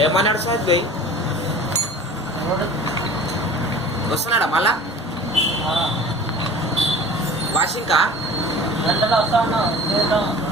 ఏమన్నాడు సార్ జై వస్తున్నాడా మళ్ళా వాషింగ్కా గంటలో వస్తా ఉన్నావు